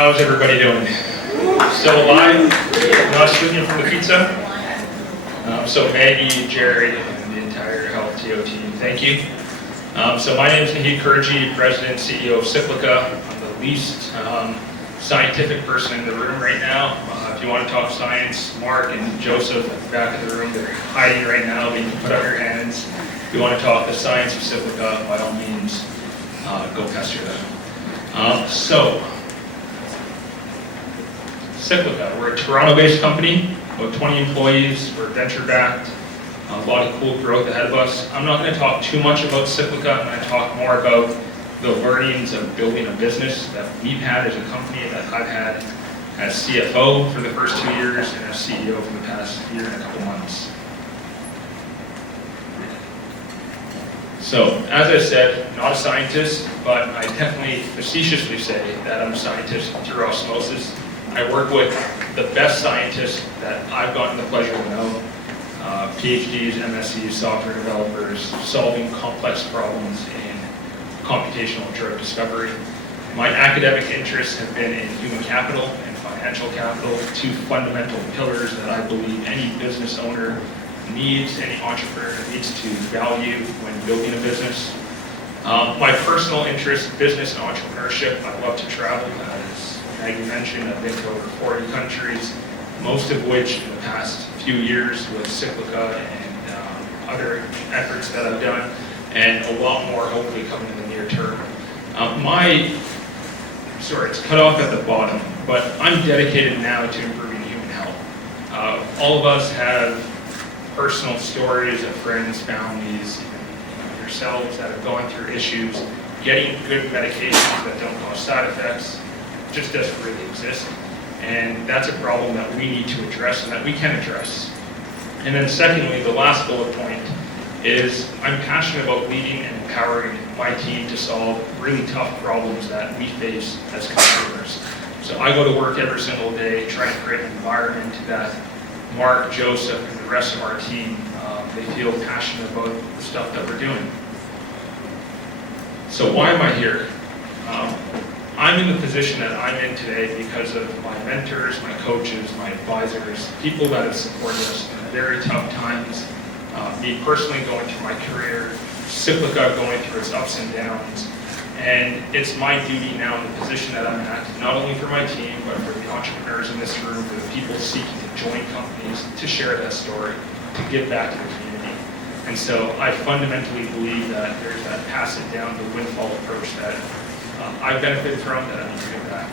How's everybody doing? Still alive? Not swinging from the pizza? So Maggie, Jared, and the entire HealthTO team, thank you. So my name is Naheed Kurji, President and CEO of Cyclica. I'm the least scientific person in the room right now. If you want to talk science, Mark and Joseph at the back of the room, they're hiding right now, but you can put up your hands. If you want to talk the science of Cyclica, by all means, go pester them. Cyclica, we're a Toronto-based company, about 20 employees, we're venture-backed, a lot of cool growth ahead of us. I'm not going to talk too much about Cyclica, I'm going to talk more about the learnings of building a business that we've had as a company, that I've had as CFO for the first 2 years and as CEO for the past year and a couple months. So, as I said, not a scientist, but I definitely facetiously say that I'm a scientist through osmosis. I work with the best scientists that I've gotten the pleasure to know, PhDs, MSCs, software developers, solving complex problems in computational drug discovery. My academic interests have been in human capital and financial capital, two fundamental pillars that I believe any business owner needs, any entrepreneur needs to value when building a business. My personal interest, business and entrepreneurship. I love to travel. As Maggie mentioned, I've been to over 40 countries, most of which in the past few years with Cyclica and other efforts that I've done, and a lot more hopefully coming in the near term. It's cut off at the bottom, but I'm dedicated now to improving human health. All of us have personal stories of friends, families, even yourselves that have gone through issues. Getting good medications that don't cause side effects just doesn't really exist. And that's a problem that we need to address and that we can address. And then secondly, the last bullet point is I'm passionate about leading and empowering my team to solve really tough problems that we face as consumers. So I go to work every single day trying to create an environment that Mark, Joseph, and the rest of our team, they feel passionate about the stuff that we're doing. So why am I here? I'm in the position that I'm in today because of my mentors, my coaches, my advisors, people that have supported us in very tough times. Me personally going through my career, Cyclica going through its ups and downs. And it's my duty now in the position that I'm at, not only for my team, but for the entrepreneurs in this room, for the people seeking to join companies, to share that story, to give back to the community. And so I fundamentally believe that there's that pass it down the windfall approach that I benefit from, that I need to give back.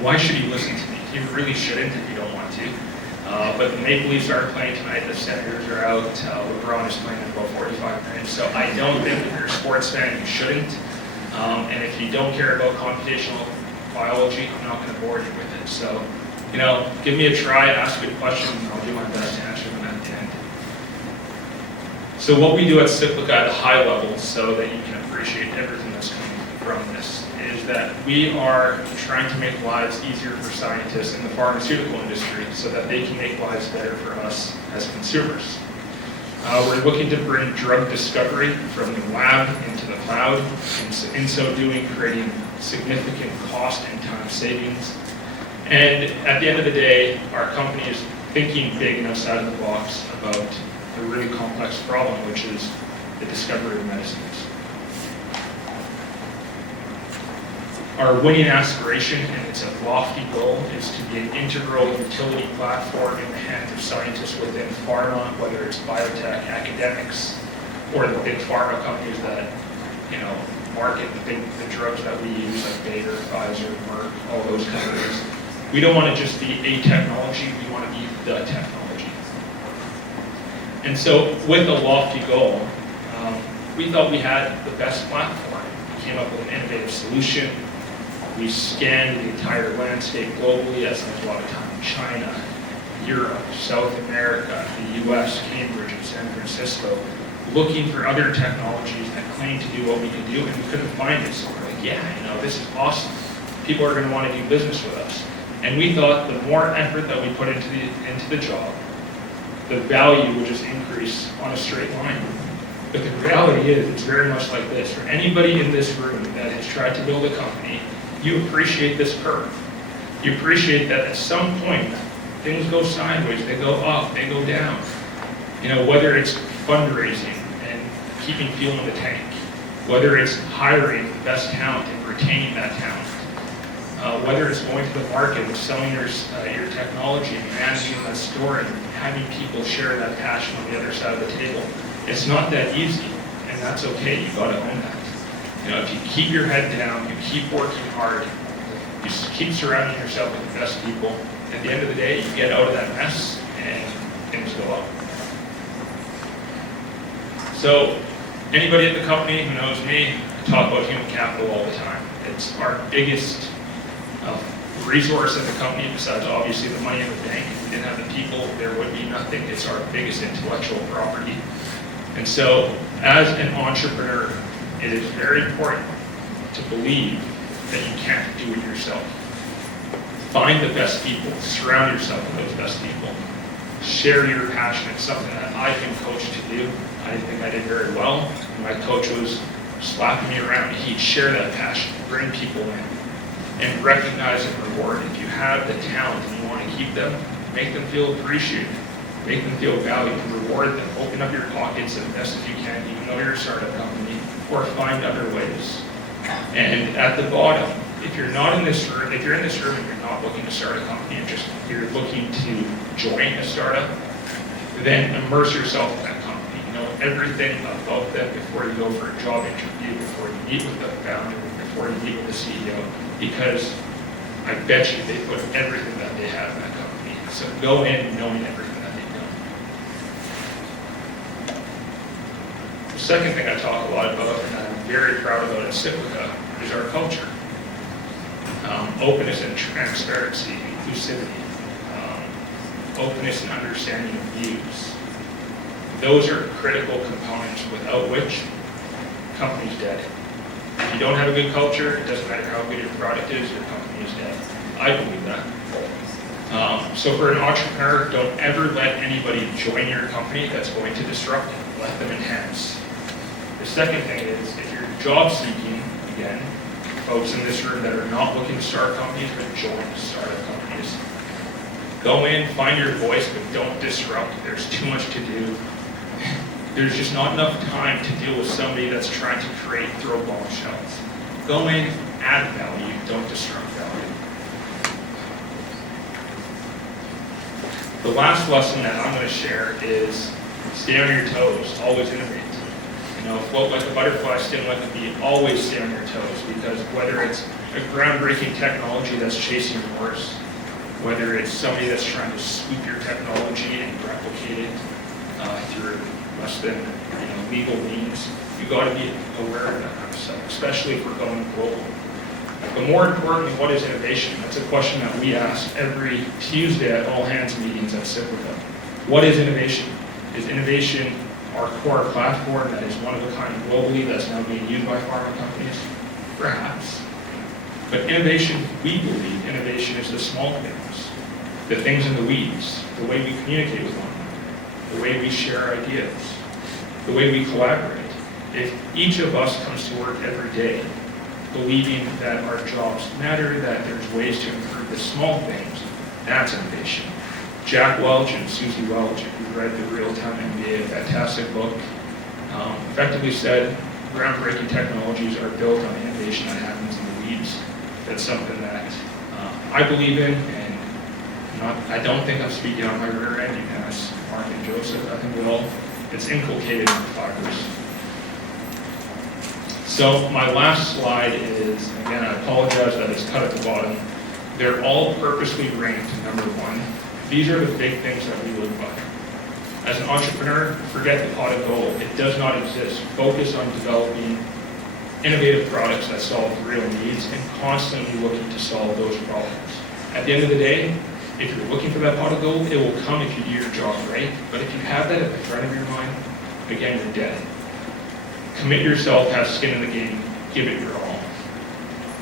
Why should you listen to me? You really shouldn't if you don't want to. But the Maple Leafs aren't playing tonight, the Senators are out, LeBron is playing in about 45 minutes. So I don't think if you're a sports fan, you shouldn't. And if you don't care about computational biology, I'm not going to bore you with it. So, give me a try, ask good questions, and I'll do my best to answer them at the end. So what we do at Cyclica at a high level, so that you can appreciate everything that's coming from this, is that we are trying to make lives easier for scientists in the pharmaceutical industry so that they can make lives better for us as consumers. We're looking to bring drug discovery from the lab into the cloud, and in so doing, creating significant cost and time savings. And at the end of the day, our company is thinking big and outside of the box about a really complex problem, which is the discovery of medicines. Our winning aspiration, and it's a lofty goal, is to be an integral utility platform in the hands of scientists within pharma, whether it's biotech, academics, or the big pharma companies that market the drugs that we use, like Bayer, Pfizer, Merck, all those companies. We don't want to just be a technology, we want to be the technology. And so with a lofty goal, we thought we had the best platform. We came up with an innovative solution. We scanned the entire landscape globally. I spent a lot of time in China, Europe, South America, the US, Cambridge, and San Francisco, looking for other technologies that claim to do what we can do, and we couldn't find it. So we're like, this is awesome. People are going to want to do business with us. And we thought the more effort that we put into the job, the value would just increase on a straight line. But the reality is, it's very much like this. For anybody in this room that has tried to build a company, you appreciate this curve. You appreciate that at some point, things go sideways, they go up, they go down. You know, whether it's fundraising and keeping fuel in the tank, whether it's hiring the best talent and retaining that talent, whether it's going to the market and selling your technology and managing that store and having people share that passion on the other side of the table. It's not that easy, and that's okay. You got to own that. You know, if you keep your head down, you keep working hard, you keep surrounding yourself with the best people, at the end of the day, you get out of that mess and things go up. So, anybody at the company who knows me, I talk about human capital all the time. It's our biggest resource at the company, besides obviously the money in the bank. If we didn't have the people, there would be nothing. It's our biggest intellectual property. And so, as an entrepreneur, it is very important to believe that you can't do it yourself. Find the best people, surround yourself with those best people. Share your passion. It's something that I've been coached to do. I think I did very well. My coach was slapping me around. He'd share that passion, bring people in, and recognize and reward. If you have the talent and you want to keep them, make them feel appreciated. Make them feel valued and reward them. Open up your pockets as best as you can, even though you're a startup company, or find other ways. And at the bottom, if you're not in this room, if you're in this room and you're not looking to start a company and just you're looking to join a startup, then immerse yourself in that company. You know everything about them before you go for a job interview, before you meet with the founder, before you meet with the CEO, because I bet you they put everything that they have in that company. So go in knowing everything that they've done. The second thing I talk a lot about, and I'm very proud about at Cyclica, is our culture. Openness and transparency, inclusivity, openness and understanding of views. Those are critical components without which the company's dead. If you don't have a good culture, it doesn't matter how good your product is, your company is dead. I believe that. So for an entrepreneur, don't ever let anybody join your company that's going to disrupt it. Let them enhance. The second thing is, if you're job seeking, again, folks in this room that are not looking to start companies, but join startup companies. Go in, find your voice, but don't disrupt. There's too much to do. There's just not enough time to deal with somebody that's trying to throw bombshells. Go in, add value, don't disrupt value. The last lesson that I'm going to share is stay on your toes, always innovate. You know, float like a butterfly, sting like a bee, always stay on your toes, because whether it's a groundbreaking technology that's chasing yours, whether it's somebody that's trying to sweep your technology and replicate it through less than legal means, you got to be aware of that kind of stuff, especially if we're going global. But more importantly, what is innovation? That's a question that we ask every Tuesday at all hands meetings at Cyclica. What is innovation? Is innovation our core platform that is one of a kind globally that's now being used by pharma companies? Perhaps. But innovation, we believe, innovation is the small things, the things in the weeds, the way we communicate with one another, the way we share ideas, the way we collaborate. If each of us comes to work every day believing that our jobs matter, that there's ways to improve the small things, that's innovation. Jack Welch and Susie Welch, if you've read The Real-Time MBA, a fantastic book, effectively said groundbreaking technologies are built on innovation that happens in the weeds. That's something that I believe in, and I don't think I'm speaking on my rear end. You can ask Mark and Joseph. I think it's inculcated in the fibers. So my last slide is, again, I apologize that it's cut at the bottom. They're all purposely ranked number one. These are the big things that we live by. As an entrepreneur, forget the pot of gold. It does not exist. Focus on developing innovative products that solve real needs and constantly looking to solve those problems. At the end of the day, if you're looking for that pot of gold, it will come if you do your job right. But if you have that at the front of your mind, again, you're dead. Commit yourself, have skin in the game, give it your all.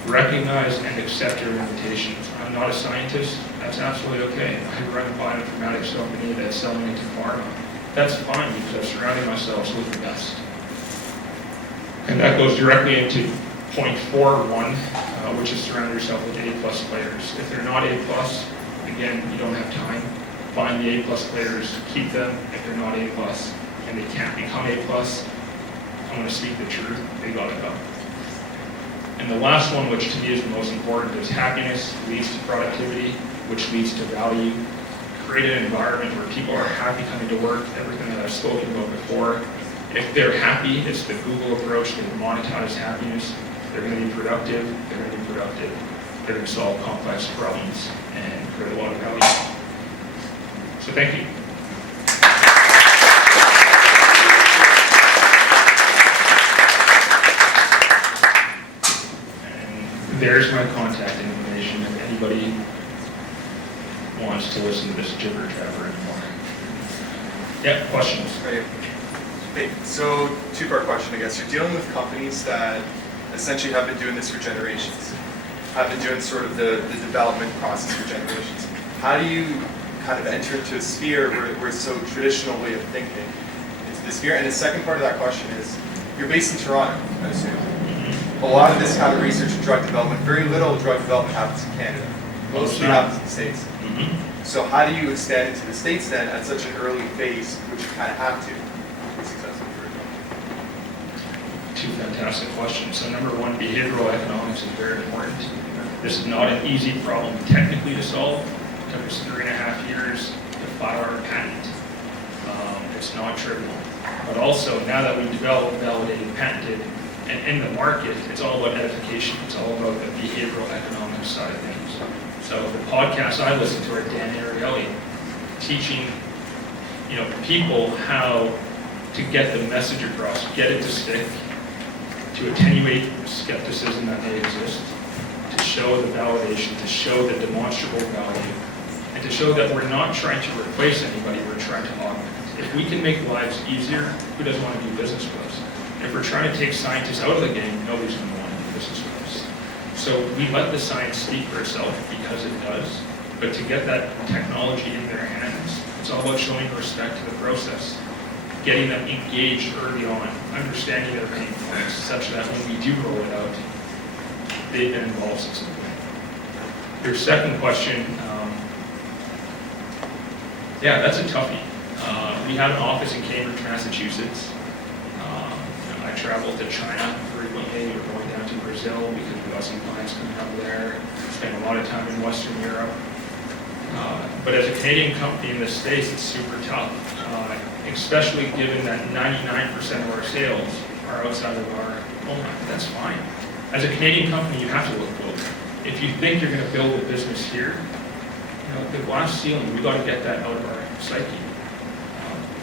Recognize and accept your limitations. I'm not a scientist. That's absolutely okay. I run a bioinformatics company that's selling into pharma. That's fine because I'm surrounding myself with the best. And that goes directly into point 4.1, which is surround yourself with A-plus players. If they're not A-plus, again, you don't have time. Find the A-plus players, keep them. If they're not A-plus and they can't become A-plus, I'm going to speak the truth, they got to go. And the last one, which to me is the most important, is happiness leads to productivity, which leads to value. Create an environment where people are happy coming to work, everything that I've spoken about before. If they're happy, it's the Google approach, they monetize happiness. They're going to be productive, they're going to be productive. They're going to solve complex problems and create a lot of value. So thank you. There's my contact information if anybody wants to listen to this jibber jabber anymore. Yeah, questions? Right. Hey, so two-part question, I guess. You're dealing with companies that essentially have been doing this for generations, have been doing sort of the development process for generations. How do you kind of enter into a sphere where it's so traditional way of thinking into the sphere? And the second part of that question is, you're based in Toronto, I assume. A lot of this kind of research and drug development, very little drug development happens in Canada. Mostly happens in the States. So how do you extend into the States then at such an early phase, which you kind of have to be successful for a company? Two fantastic questions. So number one, behavioral economics is very important. This is not an easy problem technically to solve. It took us 3.5 years to file our patent. It's not trivial. But also, now that we've developed, validated, patented, and in the market, it's all about edification. It's all about the behavioral economics side of things. So the podcasts I listen to are Dan Ariely teaching, people how to get the message across, get it to stick, to attenuate skepticism that may exist, to show the validation, to show the demonstrable value, and to show that we're not trying to replace anybody, we're trying to augment. If we can make lives easier, who doesn't want to do business with us? If we're trying to take scientists out of the game, nobody's going to want to do business with us. So we let the science speak for itself because it does, but to get that technology in their hands, it's all about showing respect to the process, getting them engaged early on, understanding their pain points, such that when we do roll it out, they've been involved since the beginning. Your second question, that's a toughie. We have an office in Cambridge, Massachusetts. I travel to China frequently. We're going down to Brazil because we've got some clients coming up there. Spend a lot of time in Western Europe. But as a Canadian company in the States, it's super tough, especially given that 99% of our sales are outside of our homeland. That's fine. As a Canadian company, you have to look global. If you think you're going to build a business here, the glass ceiling, we got to get that out of our psyche.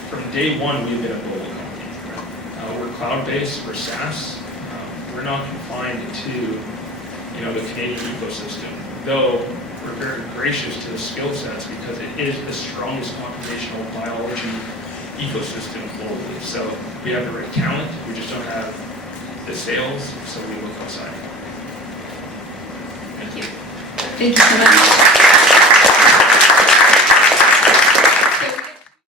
From day one, we've been a global company. We're cloud-based, we're SaaS. We're not confined to, the Canadian ecosystem, though we're very gracious to the skill sets because it is the strongest computational biology ecosystem globally. So we have the right talent, we just don't have the sales, so we look outside. Thank you. Thank you so much.